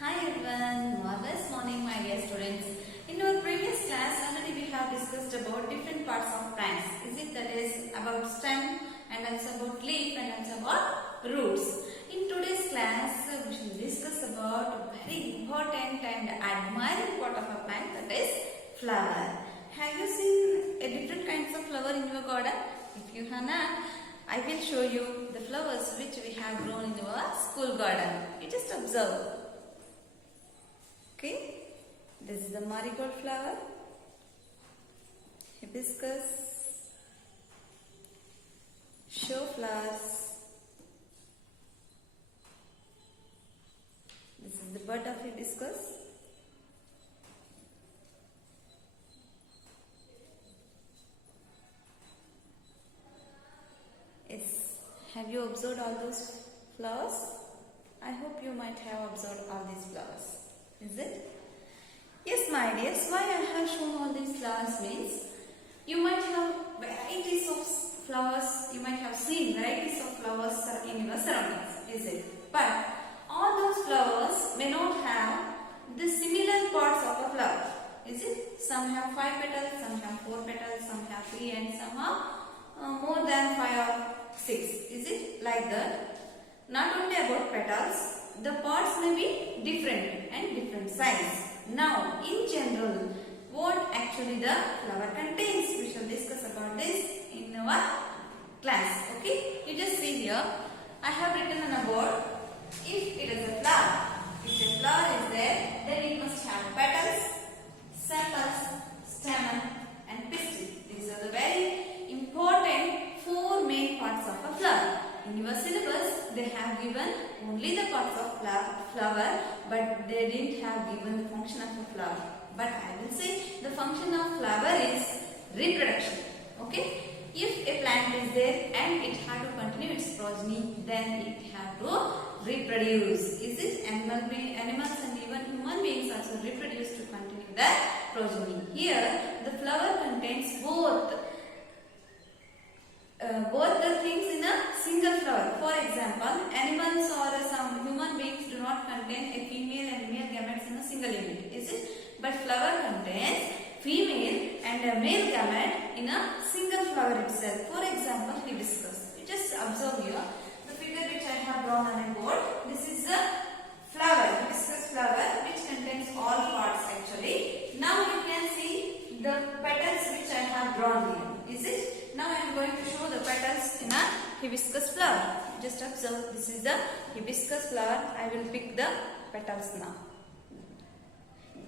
Hi everyone, marvelous morning my dear students. In our previous class already we have discussed about different parts of plants. Is it that is about stem and also about leaf and also about roots. In today's class we shall discuss about a very important and admiring part of a plant, that is flower. Have you seen different kinds of flower in your garden? If you have not, I will show you the flowers which we have grown in our school garden. You just observe. Okay, this is the marigold flower, hibiscus, show flowers. This is the bud of hibiscus. Yes, have you observed all those flowers? I hope you might have observed all these flowers. Is it? Yes, my dears, why I have shown all these flowers means you might have varieties of flowers, you might have seen varieties of flowers in your surroundings, is it? But all those flowers may not have the similar parts of a flower, is it? Some have 5 petals, some have 4 petals, some have 3 and some have more than 5 or 6, is it? Like that. Not only about petals, the parts may be different and different size. Now, in general, what actually the flower contains, we shall discuss about this in our class. Okay, you just see here, I have written on a board, if it is a flower, if a flower is there, then it must have petals, sepals, stamen and pistil. These are the very important 4 main parts of a flower. In your syllabus, they have given only the parts of flower, but they didn't have given the function of a flower. But I will say the function of flower is reproduction. Okay? If a plant is there and it had to continue its progeny, then it had to reproduce. Is it? Animals and even human beings also reproduce to continue their progeny. Here, the flower contains both the things in a single flower. For example, animals or some human beings do not contain a female and male gametes in a single unit, is it? But flower contains female and a male gamete in a single flower itself. For example, hibiscus. You just observe here the figure which I have drawn on a board. This is the flower, hibiscus flower, which contains all parts actually. Now you can see the petals which I have drawn here, is it? Now I am going to show the petals in a hibiscus flower. Just observe, this is the hibiscus flower. I will pick the petals now.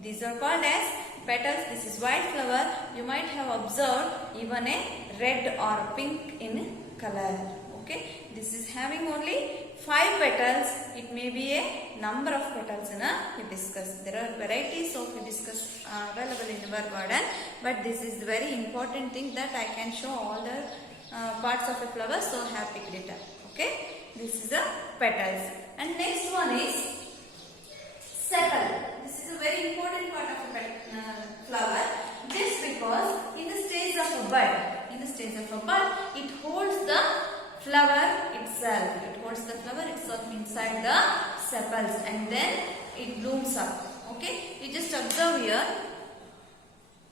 These are called as petals. This is white flower. You might have observed even a red or pink in color. Okay, this is having only 5 petals. It may be a number of petals in a hibiscus. There are varieties of hibiscus available in our garden, but this is the very important thing that I can show all the parts of a flower, so I have picked it up. Okay, this is the petals. And next one is sepal. This is a very important part of a flower, just because in the stage of a bud, it holds the flower itself. It holds the flower itself inside the sepals and then it blooms up. Okay, you just observe here.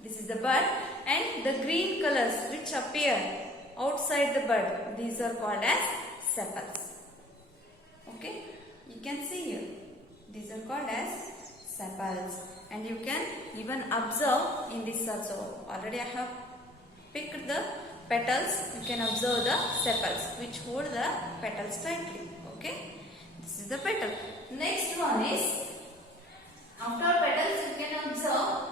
This is the bud and the green colors which appear outside the bud, these are called as sepals. Okay, you can see here. These are called as sepals, and you can even observe in this also. Already I have picked the petals. You can observe the sepals which hold the petals tightly. Okay, this is the petal. Next one is, after petals you can observe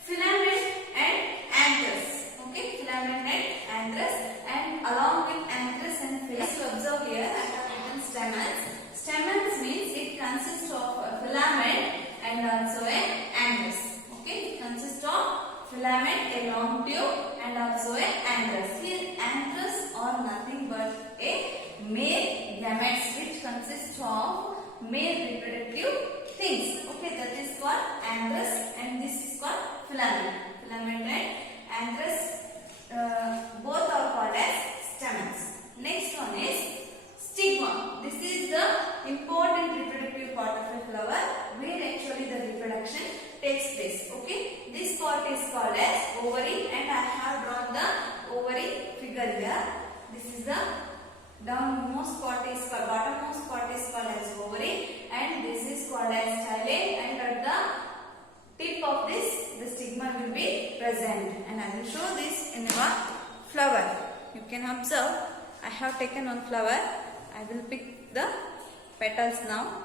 filament and anthers. Okay, filament and anthers, and along with anthers and filament, you observe here I have written stamens. Stamens means it consists of a filament and also a anthers. Okay, it consists of filament, a long tube, and also a anthers. Here anthers are nothing but a male gametes which consists of male reproductive things. Okay, that is called anthers and this is called filament. Filament and anthers both are called as stamens. Next one is stigma. This is the important reproductive part of a flower. ovary, and I have drawn the ovary figure here. This is the downmost part is called, bottommost part is called as ovary, and this is called as style, and at the tip of this the stigma will be present, and I will show this in a flower. You can observe I have taken one flower. I will pick the petals now.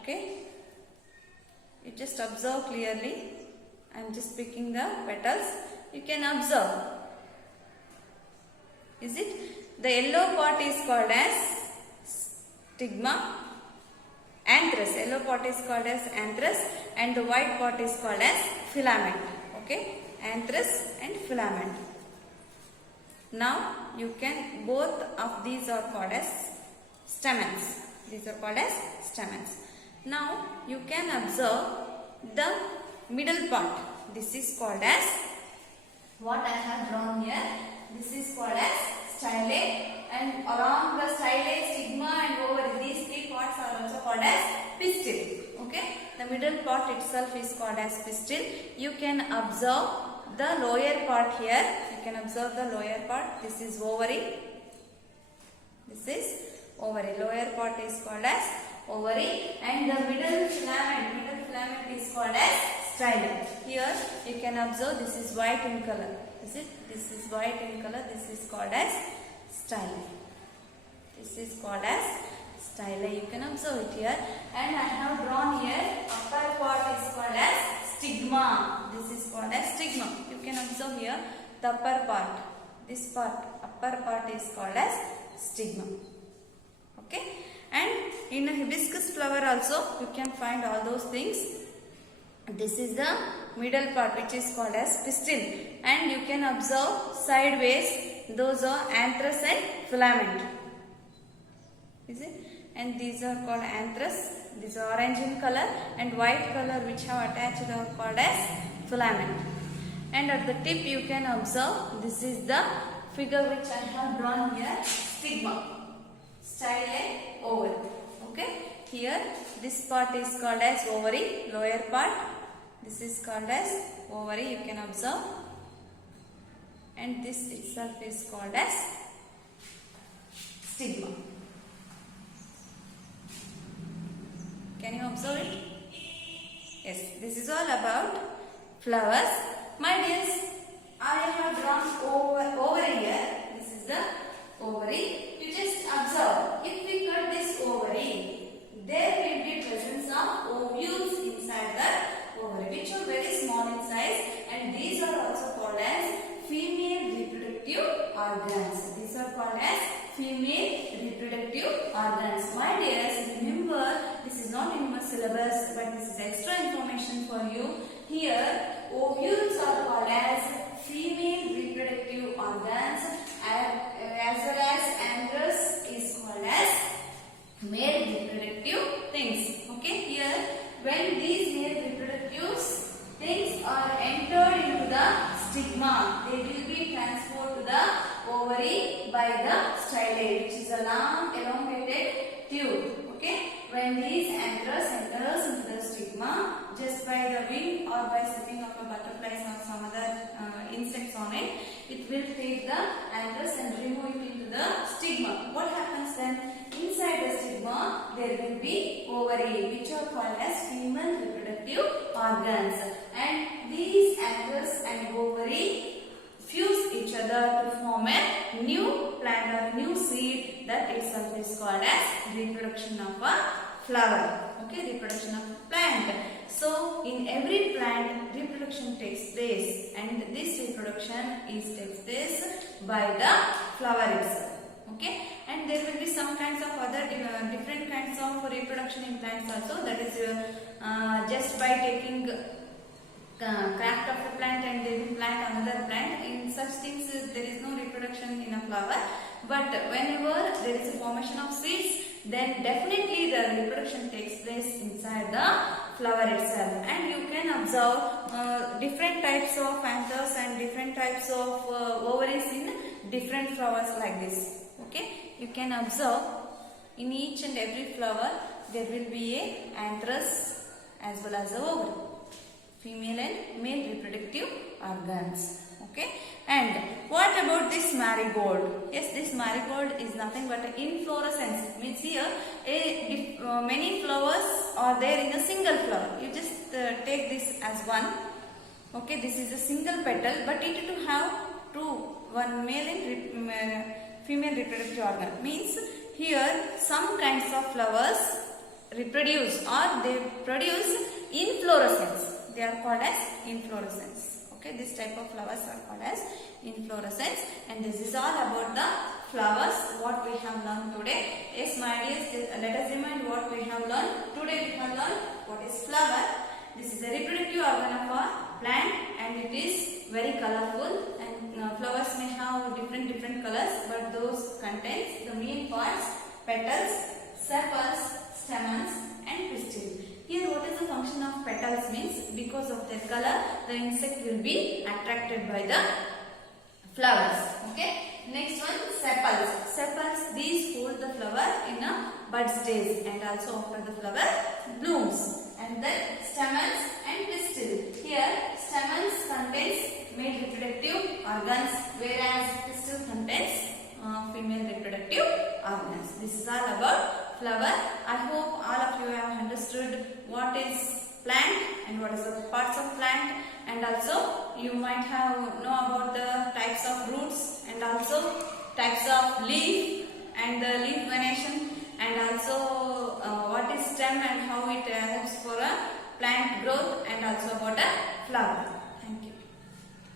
Okay, you just observe clearly. I am just picking the petals. You can observe. Is it? The yellow part is called as stigma. Anthrus. Yellow part is called as anthrus, and the white part is called as filament. Okay, anthrus and filament. Now you can, both of these are called as stamens. These are called as stamens. Now you can observe the middle part. This is called as, what I have drawn here, this is called as style, and along the style, stigma and ovary, these three parts are also called as pistil. Okay, the middle part itself is called as pistil. You can observe the lower part here. You can observe the lower part. This is ovary. This is ovary. Lower part is called as ovary, and the middle filament is called as style. Here you can observe this is white in color. Is it? This is white in color. This is called as style. This is called as style. You can observe it here, and I have drawn here upper part is called as stigma. This is called as stigma. You can observe here the upper part. This part, upper part is called as stigma. Okay, and in a hibiscus flower also you can find all those things. This is the middle part, which is called as pistil, and you can observe sideways. Those are anthrus and filament. Is it? And these are called anthrus. These are orange in color, and white color which have attached are called as filament. And at the tip you can observe, this is the figure which I have drawn here, stigma, style and ovary. Okay, here this part is called as ovary, lower part. This is called as ovary, you can observe, and this itself is called as stigma. Can you observe it? Yes, this is all about flowers. My dears, I have drawn ovary here. This is the ovary. You just observe. If we cut this ovary, there will be presence of ovules inside the ovary, which are very small in size, and these are also called as female reproductive organs. These are called as female reproductive organs. My dears, remember, this is not in your syllabus, but this is extra information for you. Here, ovules are called as female reproductive organs, as well as anthrus is called as male reproductive things. Okay, here when these male reproductive things are entered into the stigma, they will be transferred to the ovary by the style, which is a long elongated tube. Okay, when these anthrus enters into the stigma, just by the wing or by sitting of a butterflies or some other insects on it, it will take the anthrus and remove it into the stigma. What happens then? Inside the stigma, there will be ovary, which are called as female reproductive organs. And these anthrus and ovary fuse each other to form a new plant or new seed. That itself is called as reproduction of a flower. Okay, reproduction of a plant. So, in every plant, reproduction takes place, and this reproduction takes place by the flower itself. Okay, and there will be some kinds of other different kinds of reproduction in plants also. That is just by taking craft of a plant and they will plant another plant. In such things, there is no reproduction in a flower. But whenever there is a formation of seeds, then definitely the reproduction takes place inside the flower itself. And you can observe different types of anthers and different types of ovaries in different flowers like this. Okay, you can observe in each and every flower there will be a anthrus as well as a ovary. female and male reproductive organs. Okay. And what about this marigold? Yes, this marigold is nothing but inflorescence. Means here many flowers are there in a single flower. You just take this as one. Okay, this is a single petal, but it to have one male and female reproductive organ. Means here some kinds of flowers reproduce or they produce inflorescence. They are called as inflorescence. Okay, this type of flowers are called as inflorescence, and this is all about the flowers what we have learned today. Yes, my dears, let us remind what we have learned. Today we have learned what is flower. This is a reproductive organ of a plant and it is very colorful, and flowers may have different colors, but those contains the main parts: petals, sepals, stamens and pistil. Here what is the function of petals means because of their color the insect will be attracted by the flowers. Okay. Next one, sepals. Sepals, these hold the flower in a bud stage and also after the flower blooms. And then stamens and pistil. Here stamens contains male reproductive organs whereas pistil contains female reproductive organs. This is all about flower. I hope all of you have understood what is plant and what is the parts of plant, and also you might have know about the types of roots and also types of leaf and the leaf venation, and also what is stem and how it helps for a plant growth, and also about a flower.